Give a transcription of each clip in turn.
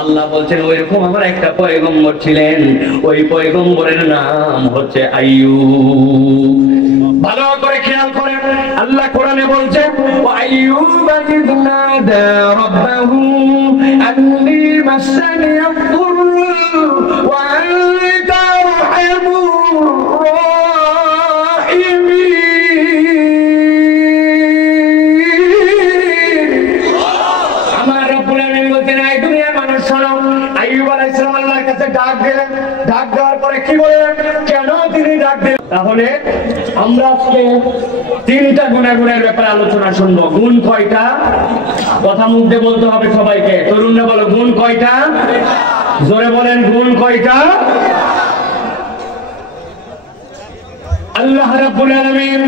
আল্লাহ বলছেন ওইরকম আমার একটা পয়গম্বর ছিলেন, ওই পয়গম্বরের নাম হচ্ছে আইয়ুব। ভালো করে খেয়াল করেন, আল্লাহ কোরআনে বলছেন আইয়ুব ইয নাদা রাব্বাহু আন্নী মাসানি আয-যুররু ওয়া আনতা আরহামুর রাহিমিন। আমার রব্বুল আলামিন বলছেন এই দুনিয়ার মানুষ শোনো, আইয়ুব আলাইহিস সালাম আল্লাহর কাছে ডাক দিলেন, ডাক দেওয়ার পরে কি বললেন, কেন তিনি ডাক দিলেন? তাহলে আমরা আজকে তিনটা গুণাগুণের ব্যাপারে আলোচনা শুনবো। গুণ কয়টা? কথা মুখ দিয়ে বলতে হবে সবাইকে। তরুণরা বলো গুণ কয়টা? জোরে বলেন গুণ কয়টা? আল্লাহ রাব্বুল আলামিন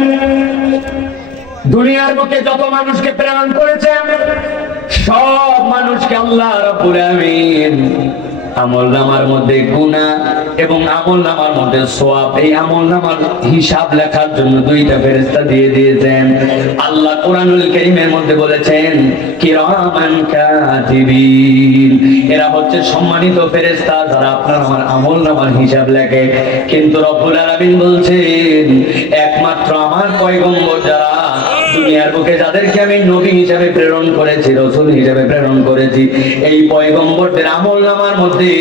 দুনিয়ার বুকে যত মানুষকে প্রেরণ করেছেন সব মানুষকে আল্লাহ রাব্বুল আলামিন আমলনামার মধ্যে গুনাহ এবং আমলনামার মধ্যে সওয়াব, এই আমলনামার হিসাব লেখার জন্য দুইটা ফেরেশতা দিয়ে দিয়েছেন। আল্লাহ কোরআনুল কারীমের মধ্যে বলেছেন কিরামান কাতিবিন, এরা হচ্ছে সম্মানিত ফেরেশতা যারা আপনার আমার আমলনামার হিসাব লেখে। কিন্তু রব্বুল আলামিন বলছেন একমাত্র আমার পয়গম্বর যারা দুনিয়ার বুকে যাদেরকে আমি নবী হিসেবে প্রেরণ করেছি, রাসূল হিসেবে প্রেরণ করেছি, এই পয়গম্বরদের আমলনামার মধ্যে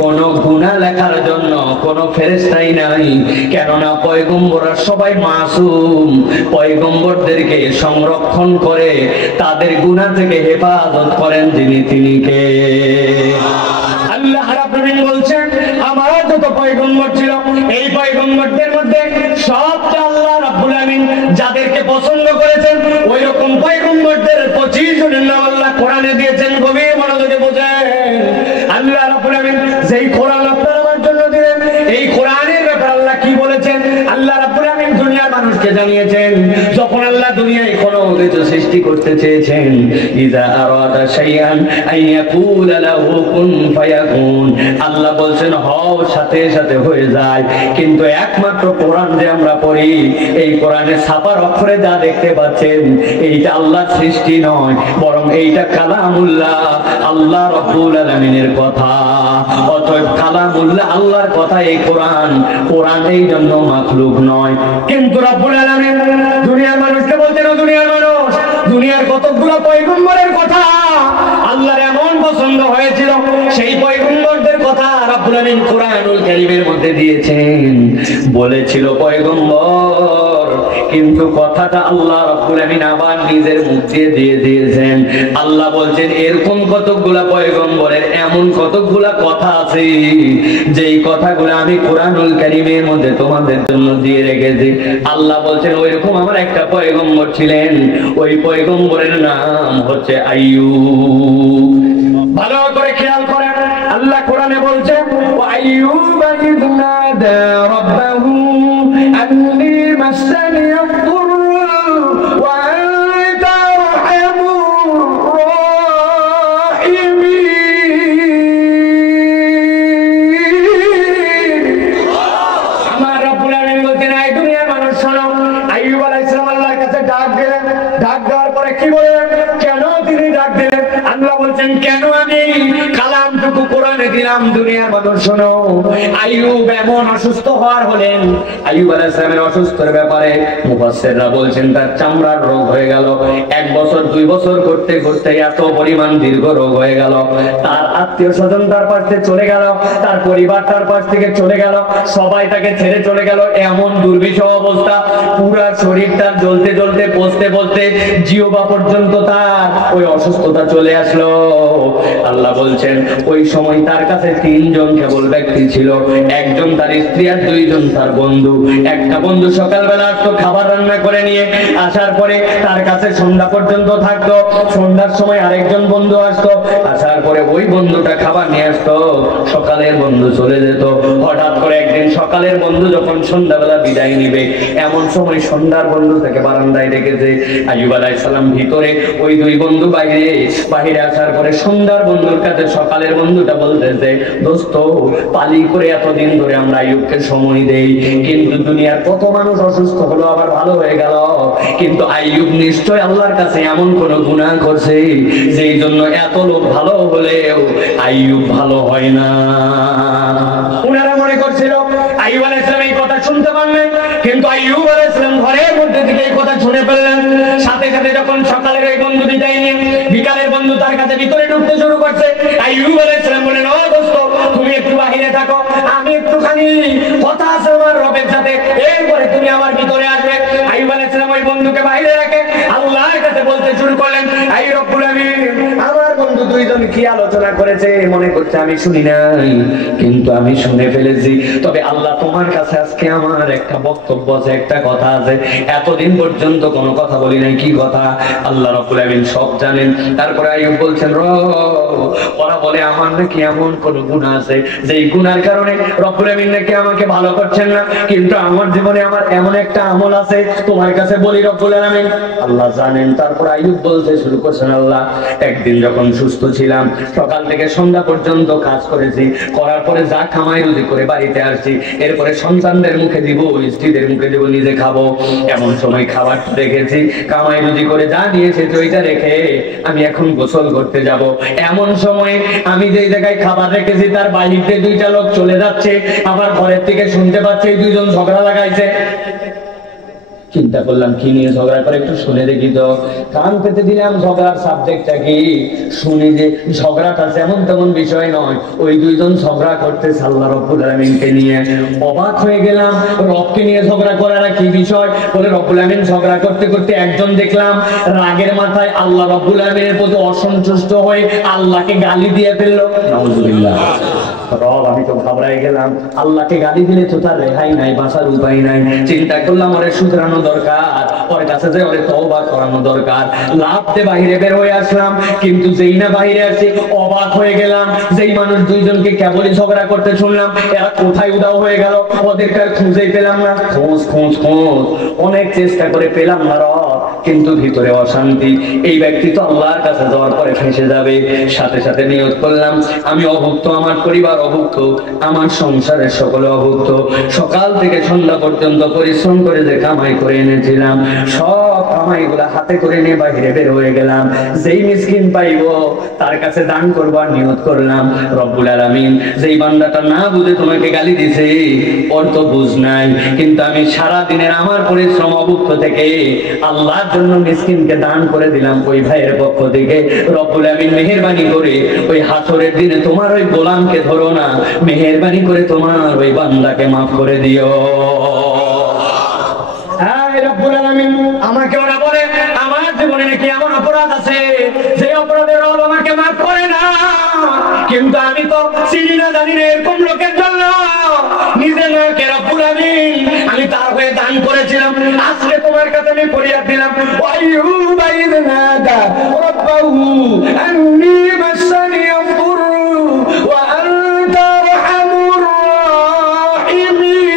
কোনো গুনাহ লেখার জন্য কোনো ফেরেশতাই নাই। কেননা পয়গম্বররা সবাই মাসুম, পয়গম্বরদেরকে সংরক্ষণ করে তাদের গুনাহ থেকে হেফাজত করেন যিনি, তিনি কে? আল্লাহ রাব্বুল আলামিন বলছেন আমার যত পয়গম্বর ছিল এই পয়গম্বরদের মধ্যে সবচেয়ে আল্লাহ রাব্বুল আলামিন যাদেরকে পছন্দ করেছেন ওই রকম পয়গম্বরদের 25 জনের নাম আল্লাহ কোরআনে দিয়েছেন। গভীর মনোযোগে বোঝেন, আল্লাহ রাব্বুল আলামিন যেই কোরআন আপনার আমার জন্য দিলেন, এই কোরআনের ব্যাপারে আল্লাহ কি বলেছেন? আল্লাহ রাব্বুল আলামিন দুনিয়ার মানুষকে জানিয়েছেন যখন আল্লাহ দুনিয়ায় কোনো কিছু সৃষ্টি করতে চেয়েছেন, ইযা আরাদা শাইআন আইয়াকুলা লাহু কুন ফায়াকুন, আল্লাহ বলছেন হও, সাথে সাথে হয়ে যায়। কিন্তু একমাত্র কোরআন যে আমরা পড়ি, এই কোরআনে ছাপার অক্ষরে যা দেখতে পাচ্ছেন এইটা আল্লাহর সৃষ্টি নয়, বরং এইটা কালামুল্লাহ, আল্লাহ রাব্বুল আলামিনের কথা। অতএব কালামুল্লাহ আল্লাহর কথা এই কোরআন, কোরআন এই জন্য মাখলুক নয়। কিন্তু রাব্বুল আলামিন দুনিয়ার মানুষকে বলতেন ও দুনিয়ার মানুষ, দুনিয়ার কতগুলো পয়গম্বরের কথা আল্লাহর এমন পছন্দ হয়েছিল, সেই পয়গম্বরদের কথা রাব্বুল আলামিন কোরআনুল কারীমের মধ্যে দিয়েছেন। বলেছিল পয়গম্বর, কিন্তু কথাটা আল্লাহ রাব্বুল আলামিন আবার নিজের মুখ দিয়ে দিয়েছেন। আল্লাহ বলছেন এরকম কতগুলা পয়গম্বরের এমন কতগুলা কথা আছে যেই কথাগুলো আমি কোরআনুল কারীমের মধ্যে তোমাদের জন্য দিয়ে রেখেছি। আল্লাহ বলছেন ওইরকম আমার একটা পয়গম্বর ছিলেন, ওই পয়গম্বরের নাম হচ্ছে আইয়ুব। ভালো করে খেয়াল করেন, আল্লাহ কোরআনে বলছেন আইয়ুব ইয নাদা রাব্বাহু আন্নী মাসানি আয-যুররু ওয়া আনতা আরহামুর রাহিমিন। আমার রব্বুল আলামিন বলছেন এই দুনিয়ার মানুষ শোনো, আইয়ুব আলাইহিস সালাম আল্লাহর কাছে ডাক দিলেন, ডাক দেওয়ার পরে কি বললেন, কেন তিনি ডাক দিলেন? আল্লাহ বলছেন কেন আমি কালামটুকু কোরআনে দিলাম। দুনিয়ার মানুষ শোনো, আইয়ুব এমন অসুস্থ হওয়ার হলেন, আইয়ুব আলাইহিস সালামের অসুস্থতার ব্যাপারে মুফাসসিররা বলছেন তার চামড়ার রোগ হয়ে গেল। 1 বছর 2 বছর করতে করতে এত পরিমাণ দীর্ঘ রোগ হয়ে গেল, তার আত্মীয় স্বজন তার পাশ থেকে চলে গেল, তার পরিবার তার পাশ থেকে চলে গেল, সবাই তাকে ছেড়ে চলে গেল। এমন দুর্বিষহ অবস্থা, পুরা শরীরটা জ্বলতে জ্বলতে পচতে পচতে জিহ্বা পর্যন্ত তার ওই অসুস্থতা চলে আসলো। আল্লাহ বলছেন ওই সময় তার কাছে 3 জন কেবল ব্যক্তি ছিল, একজন তার স্ত্রী আর 2 জন তার বন্ধু। একটা বন্ধু সকালবেলা আসতো খাবার রান্না করে নিয়ে, আসার পরে তার কাছে সন্ধ্যা পর্যন্ত থাকতো। সন্ধ্যার সময় আরেকজন বন্ধু আসতো, আসার পরে ওই বন্ধুটা খাবার নিয়ে আসতো। সকাল সকালের বন্ধু চলে যেত। হঠাৎ করে একদিন সকালের বন্ধু যখন সন্ধ্যাবেলা বিদায় নিবে, এমন সময় সন্ধ্যার বন্ধু থেকে বারান্দায় দেখেছে আইয়ুব আলাইহিস সালাম ভিতরে, ওই দুই বন্ধু বাহিরে আসার পরে সন্ধ্যার বন্ধুর কাছে সকালের বন্ধুটা বলতেছে, দোস্ত পালি করে এতদিন ধরে আমরা আইয়ুবকে সময় দেই, কিন্তু দুনিয়ার কত মানুষ অসুস্থ হলো আবার ভালো হয়ে গেল, কিন্তু আইয়ুব নিশ্চয় আল্লাহর কাছে এমন কোন গুনাহ করছে যেই জন্য এত লোক ভালো হলেও আইয়ুব ভালো হয় না। ওনারা মনে করছিল আইয়ুব আলাইহিস সালাম এই কথা শুনতে পারলেন, কিন্তু আইয়ুব আলাইহিস সালাম ঘরের মধ্যে থেকে এই কথা শুনে ফেললেন। সাথে সাথে যখন সকালের ওই বন্ধু বিদায় নিয়ে বিকালের বন্ধু তার কাছে ভিতরে ঢুকতে শুরু করছে, আইয়ুব আলাইহিস সালাম বলেন, ও দোস্ত তুমি একটু বাহিরে থাকো, আমি একটুখানি কথা আছে আমার রবের সাথে, এরপরে তুমি আমার ভিতরে আসবে। আইয়ুব আলাইহিস সালাম ওই বন্ধুকে বাইরে রাখে আল্লাহর কাছে বলতে শুরু করলেন, আই রব্বুল আমিন, আমার বন্ধু দুইজন কি আলোচনা করেছে মনে করছে আমি শুনি নাই, কিন্তু আমি শুনে ফেলেছি। তবে আল্লাহ তোমার কাছে আজকে আমার একটা বক্তব্য আছে, একটা কথা আছে, এতদিন পর্যন্ত কোনো কথা বলি নাই। কি কথা? আল্লাহ রব্বুল আমিন সব জানেন। তারপরে আইয়ুব বলছেন, ওরা বলে আমার নাকি এমন কোন গুনাহ আছে যেই গুনার কারণে রব্বুল আমিন নাকি আমাকে ভালো করছেন না, কিন্তু আমার জীবনে আমার এমন একটা আমল আছে তোমার কাছে বলি রব্বুল আমিন, আল্লাহ জানেন। তারপর আইয়ুব বলতে শুরু করছেন, আল্লাহ একদিন যখন সুস্থ ছিলাম সকাল থেকে সন্ধ্যা পর্যন্ত কাজ করেছি, করার পরে যা কামাই রুজি করে বাড়িতে আসছি, এরপরে সন্তানদের মুখে দিব, স্ত্রীদের মুখে দিব, নিজে খাবো। এমন সময় খাবার দেখেছি কামাই রুজি করে যা নিয়েছে ওইটা রেখে আমি এখন গোসল করতে যাব। এমন সময় আমি যেই জায়গায় খাবার রেখেছি তার বাড়িতে দুইটা লোক চলে যাচ্ছে, আবার ঘরের থেকে শুনতে পাচ্ছে দুইজন ঝগড়া লাগাইছে। চিন্তা করলাম কি নিয়ে ঝগড়া করে, একটু শুনে দেখি তো। কান পেতে দিলাম ঝগড়ার সাবজেক্টটা কি, শুনি যে ঝগড়াটা যেমন তেমন বিষয় নয়, ওই দুইজন ঝগড়া করতে আল্লাহ রব্বুল আমিনকে নিয়ে। অবাক হয়ে গেলাম, রবকে নিয়ে ঝগড়া করার কি বিষয়? বলে রব্বুল আমিন ঝগড়া করতে করতে একজন দেখলাম রাগের মাথায় আল্লাহ রব্বুল আমিনের প্রতি অসন্তুষ্ট হয়ে আল্লাহকে গালি দিয়ে ফেললো। নাউজুবিল্লাহ। রব আমি তো ঘাবড়াই গেলাম, আল্লাহকে গালি দিলে তো তার রেহাই নাই, বাঁচার উপায় নাই। চিন্তা করলাম ওরে শুধরানো দরকার, ওর কাছে যে ওরে তওবা করানো দরকার। লাফতে বাহিরে বের হয়ে আসলাম, কিন্তু যেই না বাহিরে আসি অবাক হয়ে গেলাম, যেই মানুষ দুইজনকে কেবলই ঝগড়া করতে শুনলাম এরা কোথায় উধাও হয়ে গেল, ওদেরকে খুঁজেই পেলাম না। খোঁজ খোঁজ খোঁজ অনেক চেষ্টা করে পেলাম না রব, কিন্তু ভিতরে অশান্তি। এই ব্যক্তি তো আল্লাহর কাছে যাওয়ার পরে ফেঁসে যাবে। সাথে সাথে নিয়ত করলাম আমি অভুক্ত, আমার পরিবার অভুক্ত, আমার সংসারের সকলে অভুক্ত। সকাল থেকে সন্ধ্যা পর্যন্ত পরিশ্রম করে যে কামাই করে এনেছিলাম সব কামাইগুলা হাতে করে নিয়ে বাহিরে বের হয়ে গেলাম। যেই মিসকিন পাইবো তার কাছে দান করবো আর নিয়ত করলাম রব্বুল আলামিন যেই বান্দাটা না বুঝে তোমাকে গালি দিছে ওর তো বুঝ নাই, কিন্তু আমি সারা দিনের আমার পরিশ্রম অভুক্ত থেকে আল্লাহর জন্য মিসকিনকে দান করে দিলাম ওই ভাইয়ের পক্ষ থেকে। রব্বুল আমিন মেহেরবানি করে ওই হাসরের দিনে তোমার ওই গোলামকে ধরো না, মেহেরবানি করে তোমার ওই বান্দাকে মাফ করে দিও। রব্বুল আলামিন আমাকে ওরা বলে আমার জীবনে নাকি এমন অপরাধ আছে যে অপরাধের রব আমাকে মাফ করে না, কিন্তু আমি তো চিনি না জানি না এরকম লোকের জন্য নিজে নয়কে রব্বুল আমিন আমি তার হয়ে দান করেছিলাম। আজকে তোমার কাছে আমি ফরিয়াদ দিলাম, আইয়ুব ইয নাদা রাব্বাহু আন্নী মাসানি আয-যুররু ওয়া আনতা আরহামুর রাহিমিন।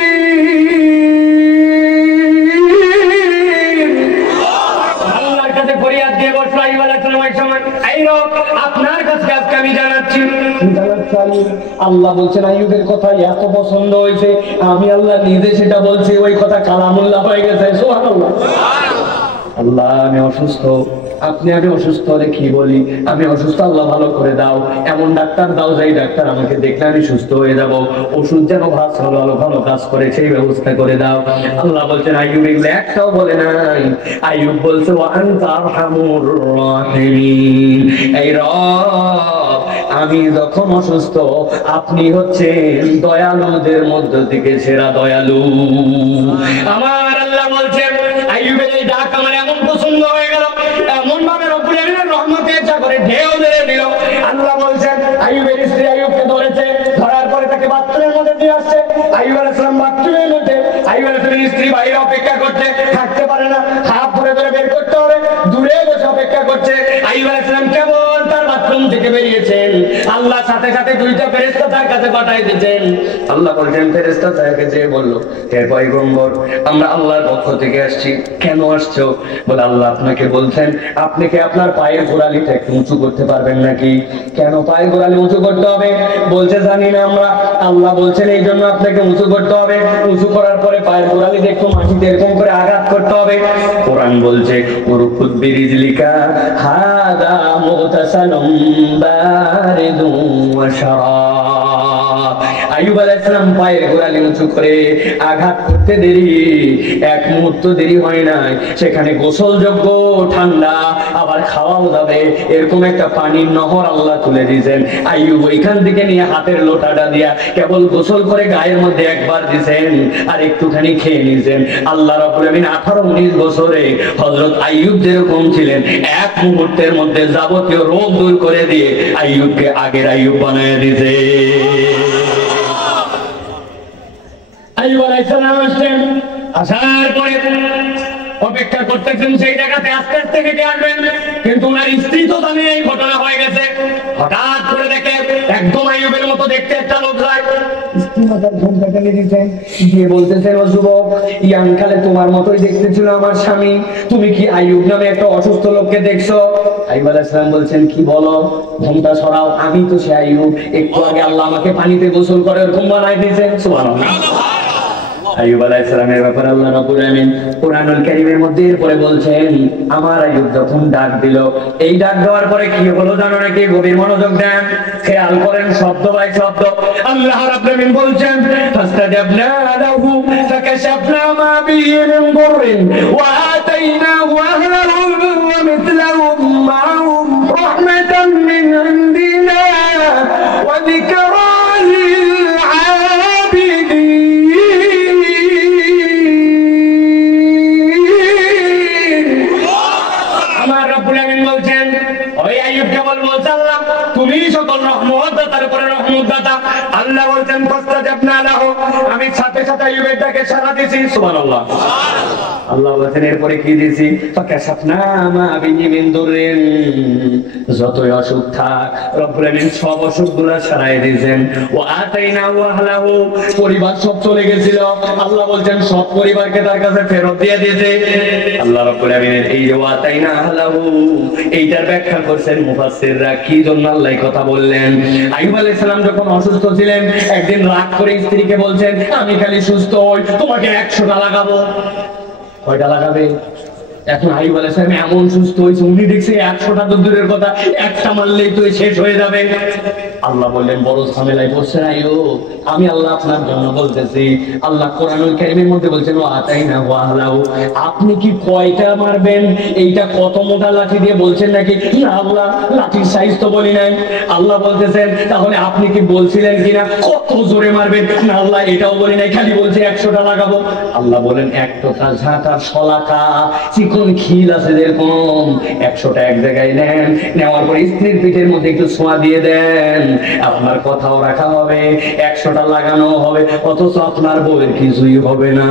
আল্লাহর কাছে ফরিয়াদ দিয়ে বসলো আইয়ুব আলাইহিস সালাম ওই সময়, এই রব আপনার কাছে আজকে আমি জানাচ্ছি। আল্লাহ বলছেন আইয়ুবের কথা এত পছন্দ হয়েছে, আমি আল্লাহ নিজে সেটা বলছি, ওই কথা কালামুল্লাহ হয়ে গেছে। সুবহানাল্লাহ। আল্লাহ আমি অসুস্থ, আপনি আমি অসুস্থ হলে কি বলি, আমি অসুস্থ আল্লাহ ভালো করে দাও, এমন ডাক্তার দাও যেই ডাক্তার আমাকে দেখলে আমি সুস্থ হয়ে যাব, ওষুধ যেন ভালো ভালো কাজ করে সেই ব্যবস্থা করে দাও। আল্লাহ বলছেন আইয়ুব এগুলো একটাও বলে নাই। আইয়ুব বলছে ওয়া আনতা আরহামুর রাহিমিন, এই রব আমি যখন অসুস্থ আপনি হচ্ছেন দয়ালুদের মধ্য থেকে সেরা দয়ালু। আমার আল্লাহ বলছেন আইয়ুবের এই ডাক আমার এমন পছন্দ হয়ে গেল, এমন ভাবে রব্বুল আমিনের রহমতে ইচ্ছা করে ঢেউ মেরে দিল। আল্লাহ বলছেন আইয়ুবের স্ত্রী আইয়ুবকে ধরেছে, ধরার পরে তাকে বাথরুমের মধ্যে দিয়ে আসছে। আইয়ুব আলাইহিস সালাম বাথরুমের মধ্যে, আইয়ুব আলাইহিস সালামের স্ত্রী বাইরে অপেক্ষা করছে, থাকতে পারে না, হাত ধরে ধরে বের করতে হবে, দূরে বসে অপেক্ষা করছে। আইয়ুব আলাইহিস সালাম কেবল তার বাথরুম থেকে বেরিয়েছেন, আল্লাহ সাথে সাথে দুইটা ফেরেশতা তার কাছে পাঠিয়ে দিয়েছেন। আল্লাহ বলছেন, ফেরেশতা তাকে যে বলল, হে পয়গম্বর, আমরা আল্লাহর পক্ষ থেকে আসছি। কেন আসছো? বলে, আল্লাহ আপনাকে বলছেন আপনি কি আপনার পায়ের গোড়ালিটা একটু উঁচু করতে পারবেন নাকি? কেন পায়ের গোড়ালি উঁচু করতে হবে? বলছে, জানি না আমরা। আল্লাহ বলছেন এই জন্য আপনাকে উঁচু করতে হবে। উঁচু করার পরে পায়ের গোড়ালি একটু মাটিতে এরকম করে আঘাত করতে হবে। কোরআন বলছে, উরকুদ বিরিজলিকা হাদা মুগতাসালুম বারিদুন ওয়া শারাব। আইয়ুব আলাইহিস সালাম পায়ের গোড়ালি উঁচু করে আঘাত করতে দেরি, এক মুহূর্ত দেরি হয় নাই। সেখানে গোসলযোগ্য ঠান্ডা, আবার খাওয়াও যাবে এরকম একটা পানির নহর আল্লাহ তুলে দিয়েছেন। আইয়ুব ওইখান থেকে নিয়ে হাতের লোটাটা দিয়া কেবল গোসল করে গায়ের মধ্যে একবার দিয়েছেন আর একটুখানি খেয়ে নিয়েছেন। আল্লাহ রাব্বুল আমিন 18-19 বছরে হযরত আইয়ুব যেরকম ছিলেন, এক মুহূর্তের মধ্যে যাবতীয় রোগ দূর করে দিয়ে আইয়ুবকে আগের আইয়ুব বানায় দিয়েছে। আইয়ুব আলাইহিস সালাম আসছেন, আসার পরে অপেক্ষা করতেছেন সেই জায়গাতে আস্তে আস্তে হেঁটে আসবেন, কিন্তু ওনার স্ত্রী তো জানে এই ঘটনা হয়ে গেছে। হঠাৎ করে দেখে একদম আইয়ুবের মতো দেখতে একটা লোক যায়, স্ত্রী মাথার ঘোমটা টেনে দিয়েছেন, গিয়ে বলতেছেন, ও যুবক, ইয়াংকালে তোমার মতোই দেখতে ছিল আমার স্বামী, তুমি কি আইয়ুব নামে একটা অসুস্থ লোককে দেখছো? আইয়ুব আলাইহিস সালাম বলছেন, কি বলো? ঘোমটা সরাও, আমি তো সে আইয়ুব, একটু আগে আল্লাহ আমাকে পানিতে গোসল করে এরকম বানায় দিয়েছেন। সুবহানাল্লাহ। আইয়ুব আলাইহিস সালামের ব্যাপারে আল্লাহ রাব্বুল আমিন কুরআনুল কারীমের মধ্যে এরপরে বলছেন, আমার আইয়ুব যখন ডাক দিল, এই ডাক দেওয়ার পরে কি হলো জানো নাকি? গভীর মনোযোগ দেন, খেয়াল করেন শব্দ বাই শব্দ। আল্লাহ রাব্বুল আমিন বলছেন, ফাস্তাজাবনা লাহু ফাকাশাফনা মা বিহি মিন দুররিন ওয়া আতাইনাহু আহলাহু ওয়া মিথলাহুম মা'হুম রাহমাতাম মিন ইনদিনা ওয়া যিকরা লিল আবিদিন। তুমি সকল রহমত দাতার উপরে রহমত দাতা। আল্লাহ বলছেন, ফাস্তাজাবনা লাহু, আমি সাথে সাথে আইয়ুবের ডাকে সাড়া দিয়েছি। সুবহানাল্লাহ। আল্লাহ বলছেন এরপরে কি দিয়েছি? ফাকাশাফনা মা বিহি মিন দুররিন, যতই অসুখ থাক রব্বুল আমিন সব অসুখগুলো সারাই দিয়েছেন। ওয়া আতাইনাহু আহলাহু, পরিবার সব চলে গেছিল, আল্লাহ বলছেন সব পরিবারকে তার কাছে ফেরত দিয়ে দিয়েছে। আল্লাহ রাব্বুল আমিনের এই যে ওয়া আতাইনা আহলাহু, এইটার ব্যাখ্যা করেছেন মুফাসসিররা, কি জন্য আল্লাহ এই কথা বললেন। আইয়ুব আলাইহিস সালাম যখন অসুস্থ ছিলেন, একদিন রাগ করে স্ত্রীকে বলছেন, আমি খালি সুস্থ হই তোমাকে 100টা লাগাবো। কয়টা লাগাবে? এখন আইয়ুব আলাইহিস সালাম এমন সুস্থ হয়েছে, উনি দেখছে 100টা তো দূরের কথা, একটা মারলেই তো শেষ হয়ে যাবে। আল্লাহ বললেন, বড় ঝামেলায় পড়ছেন আইয়ুব, আমি আল্লাহ আপনার জন্য বলতেছি। আল্লাহ কোরআনুল কারীমের মধ্যে বলছেন, ওয়া আতাইনা ওয়া আহলাহু, আপনি কি কয়টা মারবেন এইটা কত মোটা লাঠি দিয়ে বলছেন নাকি? না আল্লাহ, লাঠির সাইজ তো বলি নাই। আল্লাহ বলতেছেন, তাহলে আপনি কি বলছিলেন কিনা কত জোরে মারবেন? না আল্লাহ, এটাও বলি নাই, খালি বলছি 100টা লাগাবো। আল্লাহ বলেন, একটা ঝাঁটার শলাকা চিকন খিল আছে যেরকম, 100টা এক জায়গায় নেন, নেওয়ার পরে স্ত্রীর পিঠের মধ্যে একটু ছোঁয়া দিয়ে দেন, আপনার কথাও রাখা হবে, 100টা লাগানো হবে, অথচ আপনার বউয়ের কিছুই হবে না।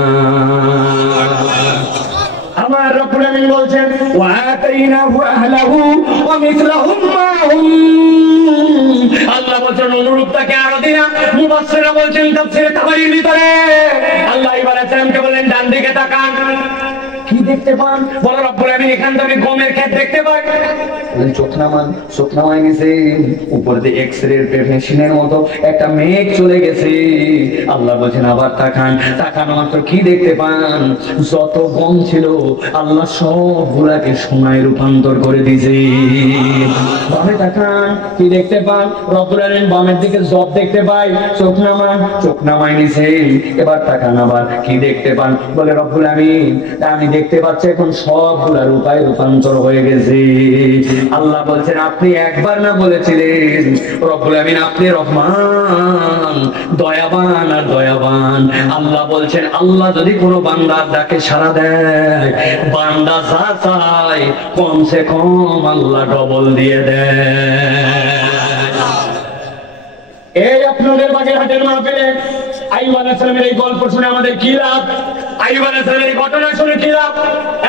আমার রব্বুল আমিন বলছেন, ওয়া আতাইনাহু আহলাহু ওয়া মিথলাহুম মা'হুম। আল্লাহ বলছেন অনুরূপটাকে আরো দিলাম। মুফাসসিররা বলছেন তাফসীরে তাবারির ভিতরে আল্লাহ আলাইহিস সালামকে বলেন, ডান দিকে তাকান, কি দেখতে পান? বলে রব্বুল আমিন এখান থেকে গমের ক্ষেত দেখতে পাই। চোখ নামান, চোখ নামায় গেছে, উপর দিয়ে এক্সরে মেশিনের মতো একটা মেঘ চলে গেছে। আল্লাহ বলছেন আবার তাকান, তাকানো মাত্র কি দেখতে পান? যত গম ছিল আল্লাহ সবগুলাকে সোনায় রূপান্তর করে দিয়েছে। বামে তাকান, কি দেখতে পান? রব্বুল আমিন বামের দিকে জব দেখতে পাই। চোখ নামান, চোখ নামায় নিছে, এবার তাকান, আবার কি দেখতে পান? বলে রব্বুল আমিন আমি দেখতে পাচ্ছি এখন সবগুলা রূপায় রূপান্তর হয়ে গেছে। আল্লাহ বলছেন, আপনি একবার না বলেছিলেন রব্বুল আমিন আপনি রহমান, দয়াবান আর দয়াবান। আল্লাহ বলছেন, আল্লাহ যদি কোনো বান্দার ডাকে সাড়া দেয়, বান্দা যা চায় কমসে কম আল্লাহ ডবল দিয়ে দেয়। এই আপনাদের বাগেরহাটের মাহফিলে আইয়ুব আলাইহিস সালামের এই গল্প শুনে আমাদের কি লাভ? আইয়ুব আলাইহিস সালামের এই ঘটনা শুনে কি লাভ?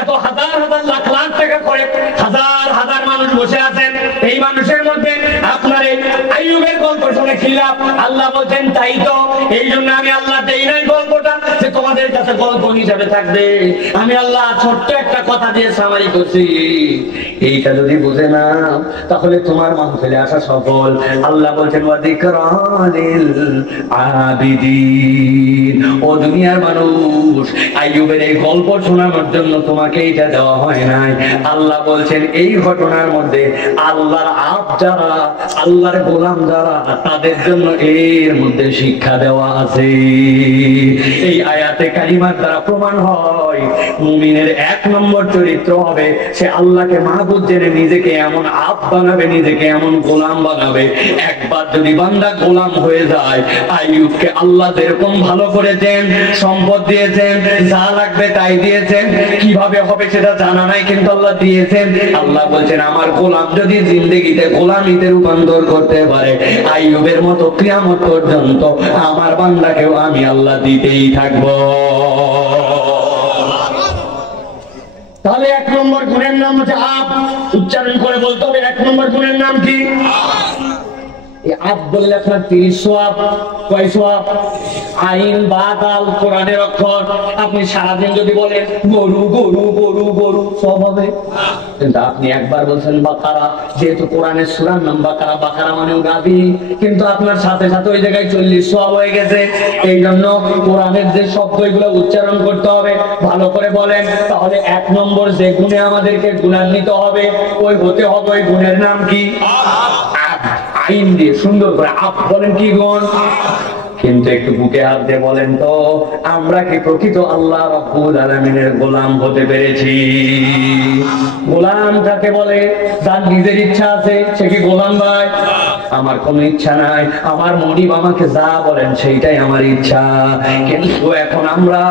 এত হাজার হাজার লাখ লাখ টাকা করে হাজার হাজার মানুষ বসে আছেন, এই মানুষের মধ্যে আপনার এই আইয়ুবের গল্প শুনে কি লাভ? আল্লাহ বলছেন তাই তো, এই জন্য আমি আল্লাহ দেই নাই গল্পটা যে তোমাদের কাছে গল্প হিসাবে থাকবে। আমি আল্লাহ ছোট্ট একটা কথা দিয়ে সামারি করছি, এইটা যদি বুঝে না তাহলে তোমার মাহফিলে আসা সফল। আল্লাহ বলছেন ওয়া যিকরালিল আবিদিন, ও দুনিয়ার মানুষ, আইয়ুবের এই গল্প শোনানোর জন্য তোমাকে এটা দেওয়া হয় নাই। আল্লাহ বলছেন এই ঘটনার মধ্যে আল্লাহর আব্দ যারা, আল্লাহর গোলাম যারা, তাদের জন্য এর মধ্যে শিক্ষা দেওয়া আছে। এই আয়াতে কালিমার দ্বারা প্রমাণ হয় মুমিনের 1 নম্বর চরিত্র হবে সে আল্লাহকে মাহবুব জেনে নিজেকে এমন আব্দ বানাবে, নিজেকে এমন গোলাম বানাবে। একবার যদি বান্দা গোলাম হয়ে যায়, আইয়ুবকে আল্লাহ যেরকম ভালো করেছেন, সম্পদ দিয়েছেন, যা লাগবে তাই দিয়েছেন, কিভাবে হবে সেটা জানা নাই কিন্তু আল্লাহ দিয়েছেন। আল্লাহ বলছেন আমার গোলাম যদি জিন্দেগিতে গোলামিতে রূপান্তর করতে পারে, আইয়ুবের মতো কিয়ামত পর্যন্ত আমার বান্দাকেও আমি আল্লাহ দিতেই থাকবো। তাহলে 1 নম্বর গুণের নাম হচ্ছে আব। উচ্চারণ করে বলতে হবে 1 নম্বর গুণের নাম কি? আব বললে আপনার 30 সওয়াব। কয় সওয়াব? আইন বা দাল কোরআনের অক্ষর। আপনি সারাদিন যদি বলেন গরু গরু গরু গরু, সওয়াব হবে। কিন্তু আপনি একবার বলছেন বাকারা, যেহেতু কোরআনের সূরার নাম বাকারা, বাকারা মানেও গাভী, কিন্তু আপনার সাথে সাথে ওই জায়গায় 40 সওয়াব হয়ে গেছে। এই জন্য কোরআনের যে শব্দগুলো উচ্চারণ করতে হবে ভালো করে বলেন। তাহলে 1 নম্বর যে গুণে আমাদেরকে গুণান্বিত হবে, ওই হতে হবে ওই গুণের নাম কি? আইন দিয়ে সুন্দর করে আপ বলেন কি গুণ? কিন্তু একটু বুকে হাত দিয়ে বলেন তো, আমরা কি প্রকৃত আল্লাহ রাব্বুল আলামিনের গোলাম হতে পেরেছি? গোলাম যাকে বলে, যার নিজের ইচ্ছা আছে, সে কি গোলাম ভাই? আমার কোনো ইচ্ছা নাই, আমার মনিব আমাকে যা বলেন সেইটাই আমার ইচ্ছা। কিন্তু এখন আমরা